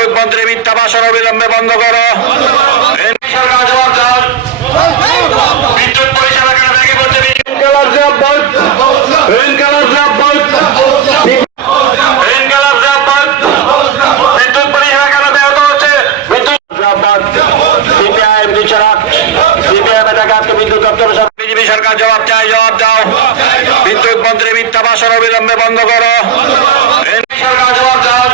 বিদ্যুৎ মন্ত্রী মিথ্যা ভাষণ অবিলম্বে বন্ধ করো। সরকার জবাব দাও। বিদ্যুৎ পরিষেবা কেন ভেঙে পড়ছে? বিদ্যুৎ পরিষেবা কেন ব্যাহত হচ্ছে? সিপিআইএম দিচ্ছে না। সিপিআইএম এটাকে আজকে বিদ্যুৎ দপ্তর বিজেপি সরকার জবাব চাই, জবাব দাও। বিদ্যুৎ মন্ত্রী মিথ্যা ভাষণ অবিলম্বে বন্ধ করো। সরকার জবাব দাও।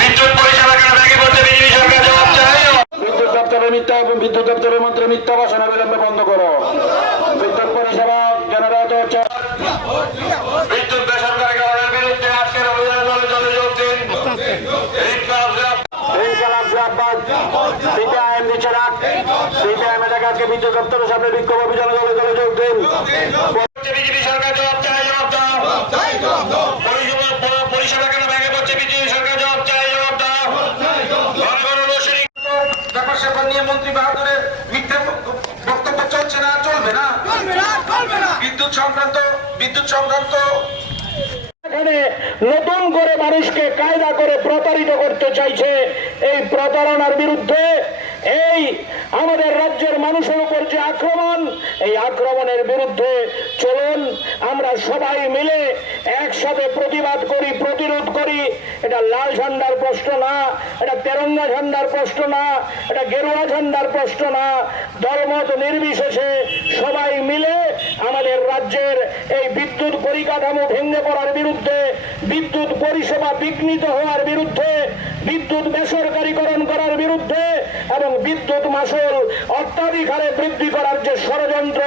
বিদ্যুৎ পরিষেবা কেন ভেঙে পড়ছে? বিজেপি সরকার জবাব চাই। বিদ্যুৎ দপ্তরের মন্ত্রী মিথ্যা ভাষণ অবিলম্বে বন্ধ করো। বিদ্যুৎ পরিষেবা কেন ব্যাহত হচ্ছে? বিদ্যুৎ বেসরকারীকরণের বিরুদ্ধে আজকের অভিযানে দলে দলে যোগ দিন। সিপিআইএম দিচ্ছে না। সিপিআইএম এটাকে আজকে বিদ্যুৎ দপ্তরের সামনে বিক্ষোভ অভিযানে দলে দলে যোগ দিন। বিজেপি সরকার জবাব চাই, জবাব দাও। পরিষেবা কেন ভেঙে পড়ছে? বিজেপি সরকার জবাব চাই, জবাব দাও। ব্যাপার স্যাপার নিয়ে মন্ত্রী বাহাদুরের মিথ্যা বক্তব্য চলছে না, চলবে না। বিদ্যুৎ সংক্রান্ত এখানে নতুন করে মানুষকে কায়দা করে প্রতারিত করতে চাইছে। এই প্রতারণার বিরুদ্ধে, এই আমাদের রাজ্যের মানুষের উপর যে আক্রমণ, এই আক্রমণের বিরুদ্ধে চলুন আমরা সবাই মিলে একসাথে প্রতিবাদ করি, প্রতিরোধ করি। এটা লাল ঝান্ডার প্রশ্ন না, এটা তেরঙ্গা ঝান্ডার প্রশ্ন না, এটা গেরুয়া ঝান্ডার প্রশ্ন না। দলমত নির্বিশেষে সবাই মিলে আমাদের রাজ্যের এই বিদ্যুৎ পরিকাঠামো ভেঙে পড়ার বিরুদ্ধে, বিদ্যুৎ পরিষেবা বিঘ্নিত হওয়ার বিরুদ্ধে, বিদ্যুৎ বেসরকারীকরণ করার বিরুদ্ধে এবং বিদ্যুৎ মাশুল অত্যাধিক হারে বৃদ্ধি করার যে ষড়যন্ত্র,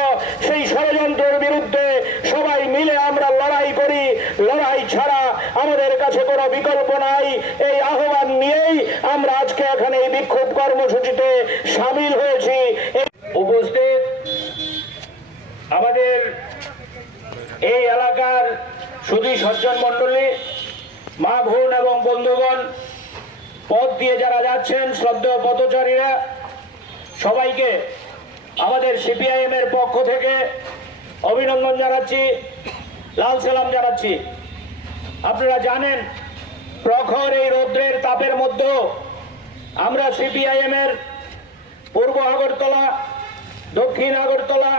সেই ষড়যন্ত্রের বিরুদ্ধে সবাই মিলে আমরা লড়াই করি। লড়াই ছাড়া আমাদের কাছে কোনো বিকল্প নাই। এই আহ্বান নিয়েই আমরা আজকে এখানে এই বিক্ষোভ কর্মসূচিতে সামিল হয়েছি। উপস্থিত আমাদের এই এলাকার সুধী সজ্জন মন্ডলী, মা বোন এবং বন্ধুগণ, পথ দিয়ে যারা যাচ্ছেন, শ্রদ্ধেয় পথচারীরা, সবাইকে আমাদের সিপিআইএম এর পক্ষ থেকে অভিনন্দন জানাচ্ছি, লাল সালাম জানাচ্ছি। আপনারা জানেন, প্রখর এই রৌদ্রের তাপের মধ্যেও আমরা সিপিআইএম এর পূর্ব আগরতলা, দক্ষিণ আগরতলা,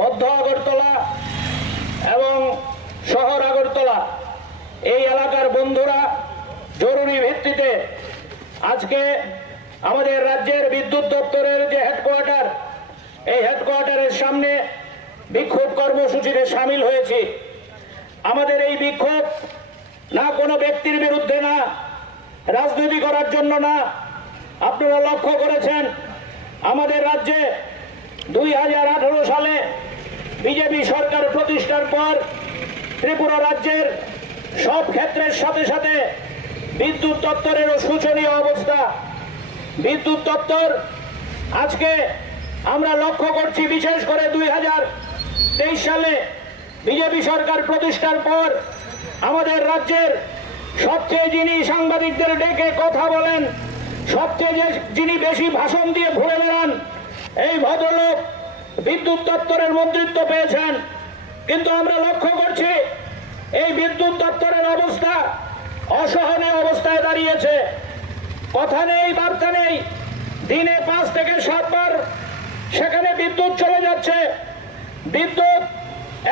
মধ্য আগরতলা এবং শহর আগরতলা এই এলাকার বন্ধুরা জরুরি ভিত্তিতে আজকে আমাদের রাজ্যের বিদ্যুৎ দপ্তরের যে হেডকোয়ার্টার, এই হেডকোয়ার্টারের সামনে বিক্ষোভ কর্মসূচিতে সামিল হয়েছি। আমাদের এই বিক্ষোভ না কোনো ব্যক্তির বিরুদ্ধে না, রাজনীতি করার জন্য না। আপনারা লক্ষ্য করেছেন, আমাদের রাজ্যে 2018 সালে বিজেপি সরকার প্রতিষ্ঠার পর ত্রিপুরা রাজ্যের সব ক্ষেত্রের সাথে সাথে বিদ্যুৎ দপ্তরেরও শোচনীয় অবস্থা। বিদ্যুৎ দপ্তর আজকে আমরা লক্ষ্য করছি, বিশেষ করে 2023 সালে বিজেপি সরকার প্রতিষ্ঠার পর আমাদের রাজ্যের সবচেয়ে যিনি সাংবাদিকদের ডেকে কথা বলেন, সবচেয়ে যিনি বেশি ভাষণ দিয়ে ঘুরে বেড়ান, এই ভদ্রলোক বিদ্যুৎ দপ্তরের মন্ত্রিত্ব পেয়েছেন। কিন্তু আমরা লক্ষ্য করছি এই বিদ্যুৎ দপ্তরের অবস্থা অসহনীয় অবস্থায় দাঁড়িয়েছে। কথা নেই, বার্তা নেই। দিনে 5 থেকে 7 বার সেখানে বিদ্যুৎ চলে যাচ্ছে। বিদ্যুৎ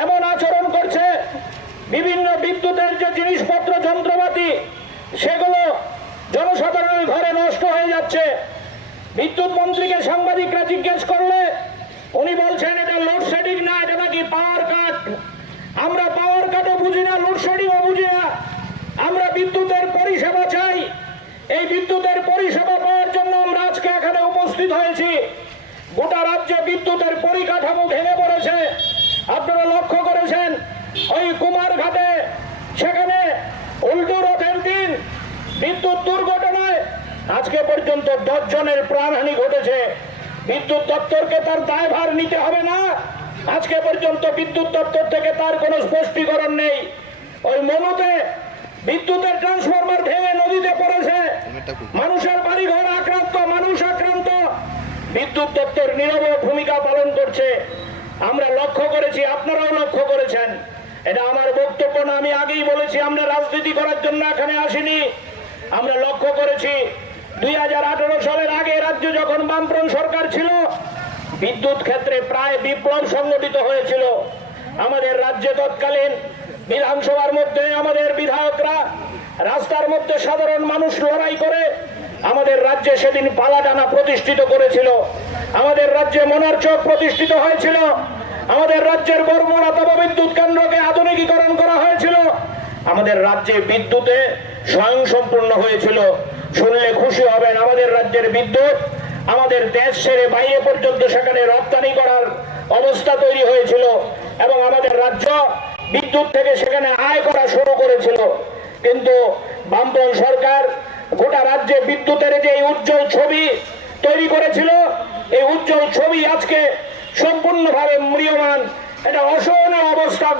এমন আচরণ করছে, বিভিন্ন বিদ্যুতের যে জিনিসপত্র, যন্ত্রপাতি, সেগুলো জনসাধারণের ঘরে নষ্ট হয়ে যাচ্ছে। বিদ্যুৎ মন্ত্রীকে সাংবাদিকরা জিজ্ঞেস করলে উনি বলছেন এটা লোডশেডিং না, এটা নাকি পাওয়ার কাট। আমরা পাওয়ার কাটও বুঝি না, লোডশেডিংও বুঝি না। আমরা বিদ্যুতের পরিষেবা চাই। এই বিদ্যুতের পরিষেবা পাওয়ার জন্য আমরা আজকে এখানে উপস্থিত হয়েছি। গোটা রাজ্যে বিদ্যুতের পরিকাঠামো ভেঙে পড়েছে। আপনারা লক্ষ্য করেছেন, ওই কুমারঘাটে সেখানে উল্টো রথের দিন বিদ্যুৎ দুর্ঘটনায় আজকে পর্যন্ত 10 জনের প্রাণহানি ঘটেছে। বিদ্যুৎ দপ্তরকে তার দায়ভার নিতে হবে না? আজকে পর্যন্ত বিদ্যুৎ দপ্তর থেকে তার কোনো স্পষ্টীকরণ নেই। ওই মনুতে বিদ্যুতের ট্রান্সফরমার ভেঙে নদীতে পড়েছে, মানুষের বাড়িঘর আক্রান্ত, মানুষ আক্রান্ত। বিদ্যুৎ দপ্তর নীরব ভূমিকা পালন করছে। আমরা লক্ষ্য করেছি, আপনারাও লক্ষ্য করেছেন। এটা আমার বক্তব্য না, আমি আগেই বলেছি আমরা রাজনীতি করার জন্য এখানে আসিনি। আমরা লক্ষ্য করেছি 2018 সালের আগে রাজ্যে যখন বামফ্রন্ট সরকার ছিল, বিদ্যুৎ ক্ষেত্রে প্রায় বিপ্লব সংগঠিত হয়েছিল। আমাদের রাজ্যে তৎকালীন বিধানসভার মধ্যে আমাদের বিধায়করা রাস্তার মধ্যে সাধারণ মানুষ লড়াই করে আমাদের রাজ্যে সেদিন পালাটানা প্রতিষ্ঠিত করেছিল। আমাদের রাজ্যে মনার চক প্রতিষ্ঠিত হয়েছিল। আমাদের রাজ্যের বর্মনা তাপবিদ্যুৎ কেন্দ্রকে আধুনিকীকরণ করা হয়েছিল। আমাদের রাজ্যে বিদ্যুতে স্বয়ংসম্পূর্ণ হয়েছিল। শুনলে খুশি হবেন, আমাদের রাজ্যের বিদ্যুৎ আমাদের দেশ ছেড়ে বাইরে পর্যন্ত সেখানে রপ্তানি করার অবস্থা তৈরি হয়েছিল এবং আমাদের রাজ্য বিদ্যুৎ থেকে সেখানে আয় করা শুরু করেছিল। কিন্তু বামপন্থী সরকার গোটা রাজ্যে বিদ্যুতের যে উজ্জ্বল ছবি তৈরি করেছিল, এই উজ্জ্বল ছবি আজকে সম্পূর্ণভাবে ম্রিয়মাণ। এটা অসহনীয় অবস্থা।